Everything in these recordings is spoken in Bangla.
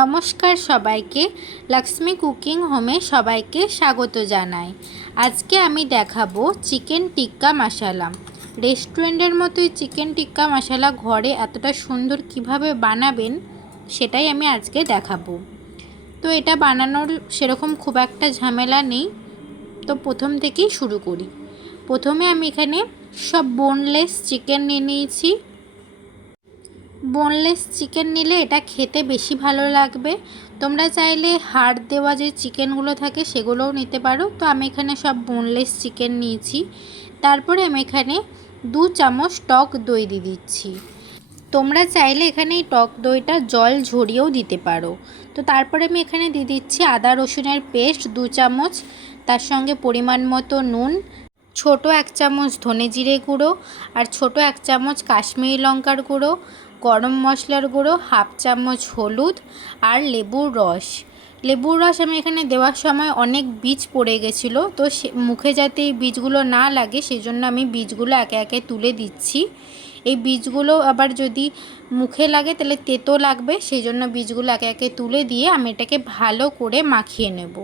নমস্কার সবাইকে, লক্ষ্মী কুকিং হোমে সবাইকে স্বাগত জানাই। আজকে আমি দেখাবো চিকেন টিক্কা মশলা। রেস্টুরেন্টের মতোই চিকেন টিক্কা মশলা ঘরে এতটা সুন্দর কিভাবে বানাবেন সেটাই আমি আজকে দেখাবো। তো এটা বানানোর সেরকম খুব একটা ঝামেলা নেই। তো প্রথম থেকেই শুরু করি। প্রথমে আমি এখানে সব বোনলেস চিকেন নিয়ে নিয়েছি। বোনলেস চিকেন নিলে এটা খেতে বেশি ভালো লাগবে। তোমরা চাইলে হাড় দেওয়া যে চিকেনগুলো থাকে সেগুলোও নিতে পারো। তো আমি এখানে সব বোনলেস চিকেন নিয়েছি। তারপরে আমি এখানে 2 চামচ টক দই দিয়ে দিচ্ছি। তোমরা চাইলে এখানে এই টক দইটা জল ঝরিয়েও দিতে পারো। তো তারপরে আমি এখানে দিয়ে দিচ্ছি আদা রসুনের পেস্ট 2 চামচ, তার সঙ্গে পরিমাণ মতো নুন, ছোট 1 চামচ ধনে জিরে গুঁড়ো, আর ছোট 1 চামচ কাশ্মীরি লঙ্কার গুঁড়ো, গরম মশলার গুঁড়ো, 1/2 চামচ হলুদ, আর লেবুর রস। লেবুর রস আমি এখানে দেওয়ার সময় অনেক বীজ পড়ে গেছিলো, তো মুখে যাতে এই বীজগুলো না লাগে সেই জন্য আমি বীজগুলো একে একে তুলে দিচ্ছি। এই বীজগুলো আবার যদি মুখে লাগে তাহলে তেতো লাগবে, সেই জন্য বীজগুলো একে একে তুলে দিয়ে আমি এটাকে ভালো করে মাখিয়ে নেব।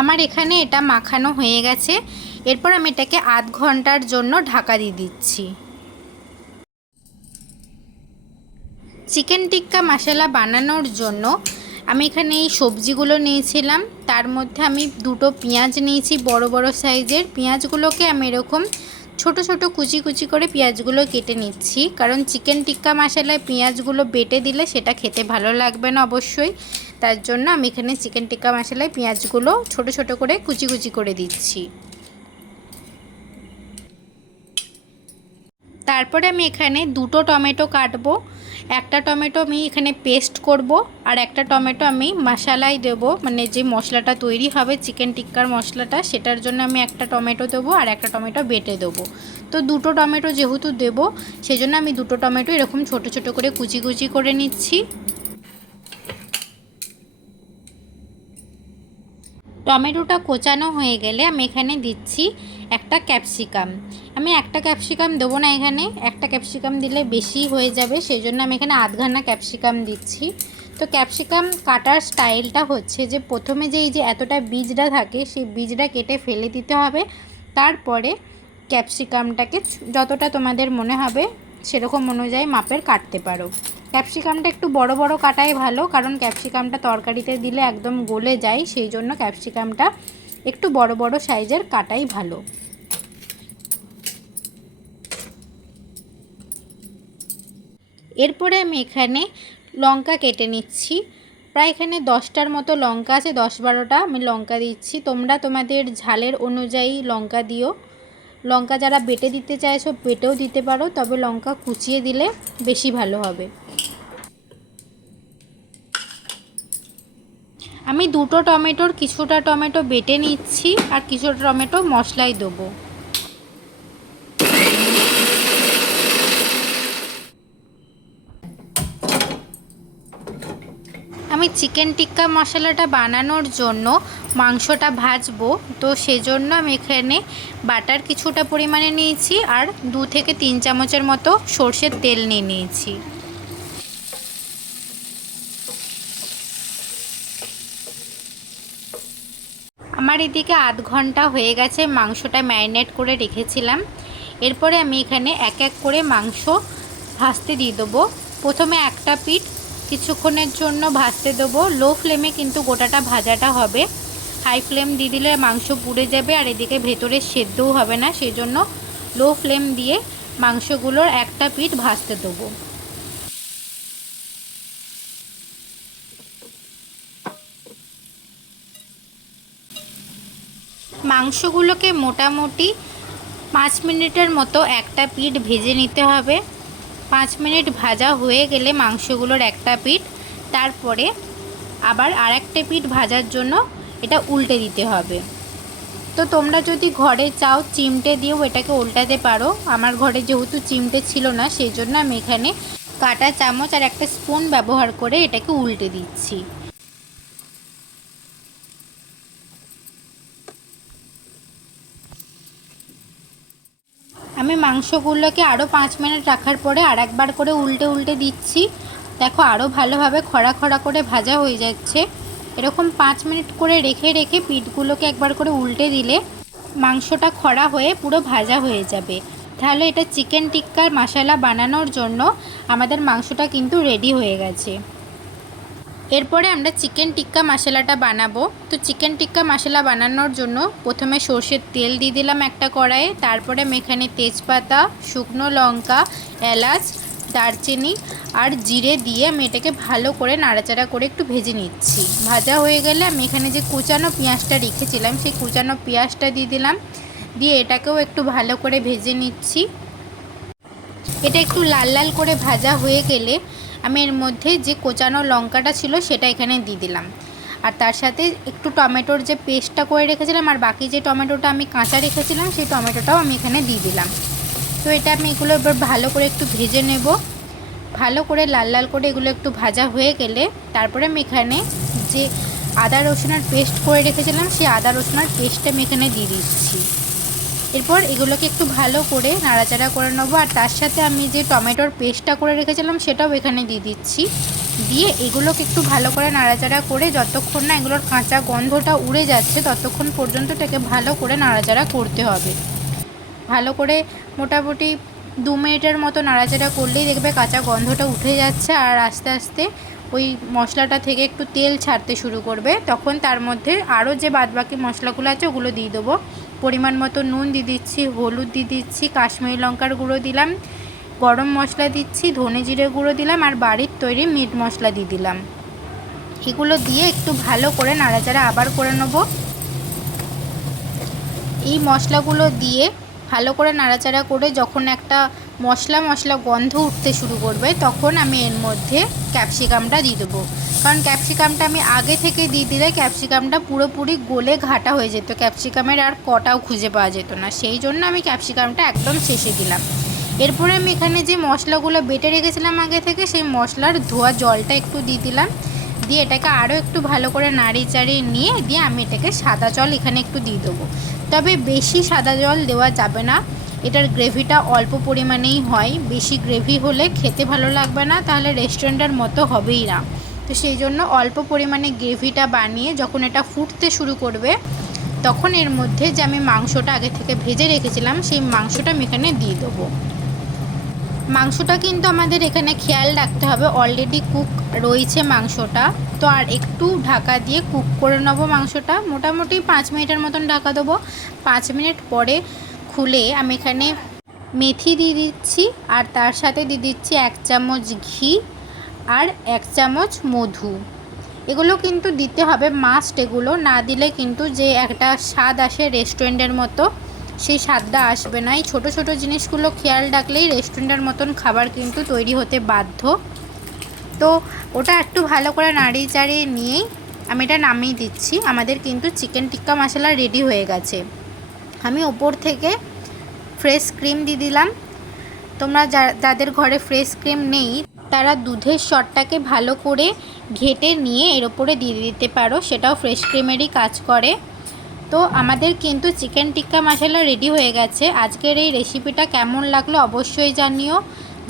আমার এখানে এটা মাখানো হয়ে গেছে। এরপর আমি এটাকে আধ ঘন্টার জন্য ঢাকা দিয়ে দিচ্ছি। চিকেন টিক্কা মশলা বানানোর জন্য আমি এখানে এই সবজিগুলো নিয়েছিলাম। তার মধ্যে আমি 2টো পেঁয়াজ নিয়েছি, বড় বড় সাইজের। পেঁয়াজগুলোকে আমি এরকম ছোট ছোট কুচি কুচি করে পেঁয়াজগুলো কেটে নিচ্ছি, কারণ চিকেন টিক্কা মশলায় পেঁয়াজগুলো বেটে দিলে সেটা খেতে ভালো লাগবে না অবশ্যই। তার জন্য আমি এখানে চিকেন টিক্কা মশলায় পেঁয়াজগুলো ছোট ছোট করে কুচি কুচি করে দিচ্ছি। তারপরে আমি এখানে 2টো টমেটো কাটবো। একটা টমেটো আমি এখানে পেস্ট করব, আর একটা টমেটো আমি মশলায় দেবো, মানে যে মশলাটা তৈরি হবে চিকেন টিক্কার মশলাটা, সেটার জন্য আমি একটা টমেটো দেবো আর একটা টমেটো বেটে দেবো। তো 2টো টমেটো যেহেতু দেবো সেজন্য আমি 2টো টমেটো এরকম ছোট ছোট করে কুচি কুচি করে নিচ্ছি। টমেটোটা কোচানো হয়ে গেলে আমি এখানে দিচ্ছি একটা ক্যাপসিকাম। আমি একটা ক্যাপসিকাম দেবো না, এখানে একটা ক্যাপসিকাম দিলে বেশি হয়ে যাবে, সেই জন্য আমি এখানে আধখানা ক্যাপসিকাম দিচ্ছি। তো ক্যাপসিকাম কাটার স্টাইলটা হচ্ছে যে প্রথমে যে এই যে এতটা বীজটা থাকে সেই বীজটা কেটে ফেলে দিতে হবে। তারপরে ক্যাপসিকামটাকে যতটা তোমাদের মনে হবে সেরকম অনুযায়ী মাপের কাটতে পারো। ক্যাপসিকামটা একটু বড় বড় কাটাই ভালো, কারণ ক্যাপসিকামটা তরকারিতে দিলে একদম গলে যায়, সেই জন্য ক্যাপসিকামটা একটু বড় বড় সাইজের কাটাই ভালো। এরপরে আমি এখানে লঙ্কা কেটে নিচ্ছি। প্রায় এখানে 10টার মতো লঙ্কা আছে, 10-12টা আমি লঙ্কা দিচ্ছি। তোমরা তোমাদের ঝালের অনুযায়ী লঙ্কা দিও। লঙ্কা যারা বেটে দিতে চাইছো বেটেও দিতে পারো, তবে লঙ্কা কুচিয়ে দিলে বেশি ভালো হবে। আমি 2টো টমেটোর কিছুটা টমেটো বেটে নিচ্ছি আর কিছুটা টমেটো মশলায় দেবো। আমি চিকেন টিক্কা মশলাটা বানানোর জন্য মাংসটা ভাজবো, তো সেজন্য আমি এখানে বাটার কিছুটা পরিমাণে নিয়েছি আর 2 থেকে 3 চামচের মতো সর্ষের তেল নিয়ে নিয়েছি। আমার এদিকে আধ ঘন্টা হয়ে গেছে, মাংসটা ম্যারিনেট করে রেখেছিলাম। এরপরে আমি এখানে এক এক করে মাংস ভাজতে দিয়ে দেবো। প্রথমে একটা পিঠ কিছুক্ষণের জন্য ভাজতে দেবো। লো ফ্লেমে কিন্তু গোটাটা ভাজাটা হবে, হাই ফ্লেম দিয়ে দিলে মাংস পুড়ে যাবে আর এদিকে ভেতরে সেদ্ধও হবে না, সেই জন্য লো ফ্লেম দিয়ে মাংসগুলোর একটা পিঠ ভাজতে দেবো। মাংসগুলোকে মোটামুটি 5 মিনিটের মতো একটা পিঠ ভেজে নিতে হবে। 5 মিনিট ভাজা হয়ে গেলে মাংসগুলোর একটা পিঠ, তারপরে আবার আরেকটা পিঠ ভাজার জন্য এটা উল্টে দিতে হবে। তো তোমরা যদি ঘরে চাও চিমটে দিয়েও এটাকে উল্টাতে পারো। আমার ঘরে যেহেতু চিমটে ছিল না সেই জন্য আমি এখানে কাঁটা চামচ আর একটা স্পুন ব্যবহার করে এটাকে উল্টে দিচ্ছি। আমি মাংসগুলোকে আরও 5 মিনিট রাখার পরে আরেকবার করে উল্টে উল্টে দিচ্ছি। দেখো আরও ভালোভাবে খড়া খড়া করে ভাজা হয়ে যাচ্ছে। এরকম 5 মিনিট করে রেখে রেখে পিঠগুলোকে একবার করে উল্টে দিলে মাংসটা খড়া হয়ে পুরো ভাজা হয়ে যাবে। তাহলে এটা চিকেন টিক্কার মশলা বানানোর জন্য আমাদের মাংসটা কিন্তু রেডি হয়ে গেছে। এরপরে আমরা চিকেন টিক্কা মশলাটা বানাবো। তো চিকেন টিক্কা মশলা বানানোর জন্য প্রথমে সরষের তেল দিয়ে দিলাম একটা কড়াইয়ে। তারপরে আমি এখানে তেজপাতা, শুকনো লঙ্কা, এলাচ, দারচিনি আর জিরে দিয়ে আমি এটাকে ভালো করে নাড়াচাড়া করে একটু ভেজে নিচ্ছি। ভাজা হয়ে গেলে আমি এখানে যে কুচানো পেঁয়াজটা রেখেছিলাম সেই কুচানো পেঁয়াজটা দিয়ে দিলাম। দিয়ে এটাকেও একটু ভালো করে ভেজে নিচ্ছি। এটা একটু লাল লাল করে ভাজা হয়ে গেলে আমি এর মধ্যে যে কোচানো লঙ্কাটা ছিল সেটা এখানে দিয়ে দিলাম। আর তার সাথে একটু টমেটোর যে পেস্টটা করে রেখেছিলাম আর বাকি যে টমেটোটা আমি কাঁচা রেখেছিলাম সেই টমেটোটাও আমি এখানে দিয়ে দিলাম। তো এটা আমি এগুলো এবার ভালো করে একটু ভেজে নেব। ভালো করে লাল লাল করে এগুলো একটু ভাজা হয়ে গেলে তারপরে আমি এখানে যে আদা রসুনের পেস্ট করে রেখেছিলাম সেই আদা রসুনের পেস্টটা আমি এখানে দিয়ে দিচ্ছি। এরপর এগুলোকে একটু ভালো করে নাড়াচাড়া করে নেবো। আর তার সাথে আমি যে টমেটোর পেস্টটা করে রেখেছিলাম সেটাও এখানে দিয়ে দিচ্ছি। দিয়ে এগুলোকে একটু ভালো করে নাড়াচাড়া করে যতক্ষণ না এগুলোর কাঁচা গন্ধটা উড়ে যাচ্ছে ততক্ষণ পর্যন্ত এটাকে ভালো করে নাড়াচাড়া করতে হবে। ভালো করে মোটামুটি 2 মিনিটের মতো নাড়াচাড়া করলেই দেখবে কাঁচা গন্ধটা উঠে যাচ্ছে আর আস্তে আস্তে ওই মশলাটা থেকে একটু তেল ছাড়তে শুরু করবে। তখন তার মধ্যে আরও যে বাদবাকি মশলাগুলো আছে ওগুলো দিয়ে দেবো। পরিমাণ মতো নুন দিয়ে দিচ্ছি, হলুদ দিয়ে দিচ্ছি, কাশ্মীরি লঙ্কার গুঁড়ো দিলাম, গরম মশলা দিচ্ছি, ধনে জিরে গুঁড়ো দিলাম আর বাড়ির তৈরি মিট মশলা দিয়ে দিলাম। এগুলো দিয়ে একটু ভালো করে নাড়াচাড়া আবার করে নেব। এই মশলাগুলো দিয়ে ভালো করে নাড়াচাড়া করে যখন একটা মশলা মশলা গন্ধ উঠতে শুরু করবে তখন আমি এর মধ্যে ক্যাপসিকামটা দিয়ে দেবো। কারণ ক্যাপসিকামটা আমি আগে থেকে দিয়ে দিলে ক্যাপসিকামটা পুরোপুরি গলে ঘাটা হয়ে যেত, ক্যাপসিকামের আর কটাও খুঁজে পাওয়া যেত না। সেই জন্য আমি ক্যাপসিকামটা একদম শেষে দিলাম। এরপরে আমি এখানে যে মশলাগুলো বেটে রেখেছিলাম আগে থেকে সেই মশলার ধোয়া জলটা একটু দিয়ে দিলাম। দিয়ে এটাকে আরও একটু ভালো করে নাড়িয়ে চাড়িয়ে নিয়ে দিয়ে আমি এটাকে সাদা জল এখানে একটু দিয়ে দেবো। তবে বেশি সাদা জল দেওয়া যাবে না, এটার গ্রেভিটা অল্প পরিমাণেই হয়। বেশি গ্রেভি হলে খেতে ভালো লাগবে না, তাহলে রেস্টুরেন্টের মতো হবেই না। তো সেই জন্য অল্প পরিমাণে গ্রেভিটা বানিয়ে যখন এটা ফুটতে শুরু করবে তখন এর মধ্যে যে আমি মাংসটা আগে থেকে ভেজে রেখেছিলাম সেই মাংসটা আমি এখানে দিয়ে দেবো। মাংসটা কিন্তু আমাদের এখানে খেয়াল রাখতে হবে অলরেডি কুক রয়েছে মাংসটা, তো আর একটু ঢাকা দিয়ে কুক করে নেব মাংসটা। মোটামুটি 5 মিনিটের মতন ঢাকা দেবো। 5 মিনিট পরে খুলে আমি এখানে মেথি দিয়ে দিচ্ছি আর তার সাথে দিয়ে দিচ্ছি 1 চামচ ঘি আর 1 চামচ মধু। এগুলো কিন্তু দিতে হবে মাস্ট, এগুলো না দিলে কিন্তু যে একটা স্বাদ আসে রেস্টুরেন্টের মতো সেই স্বাদটা আসবে না। এই ছোটো ছোটো জিনিসগুলো খেয়াল রাখলেই রেস্টুরেন্টের মতন খাবার কিন্তু তৈরি হতে বাধ্য। তো ওটা একটু ভালো করে নাড়িয়ে চাড়িয়ে নিয়েই আমি এটা নামিয়ে দিচ্ছি। আমাদের কিন্তু চিকেন টিক্কা মশলা রেডি হয়ে গেছে। আমি ওপর থেকে ফ্রেশ ক্রিম দিয়ে দিলাম। তোমরা যাদের ঘরে ফ্রেশ ক্রিম নেই তারা দুধের শটটাকে ভালো করে ঘেটে নিয়ে এর ওপরে দিয়ে দিতে পারো, সেটাও ফ্রেশ ক্রিমেরই কাজ করে। তো আমাদের কিন্তু চিকেন টিক্কা মশলা রেডি হয়ে গেছে। আজকের এই রেসিপিটা কেমন লাগলো অবশ্যই জানিও।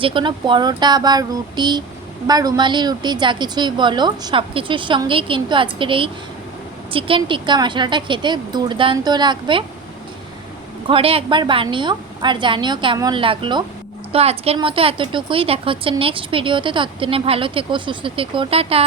যে কোনো পরোটা বা রুটি বা রুমালি রুটি যা কিছুই বলো সব কিছুর সঙ্গেই কিন্তু আজকের এই চিকেন টিক্কা মশলাটা খেতে দুর্দান্ত লাগবে। ঘরে একবার বানিও আর জানিও কেমন লাগলো। তো আজকের মতো এতটুকুই, দেখা হচ্ছে নেক্সট ভিডিওতে। ততদিনে ভালো থেকো, সুস্থ থেকো, টাটা।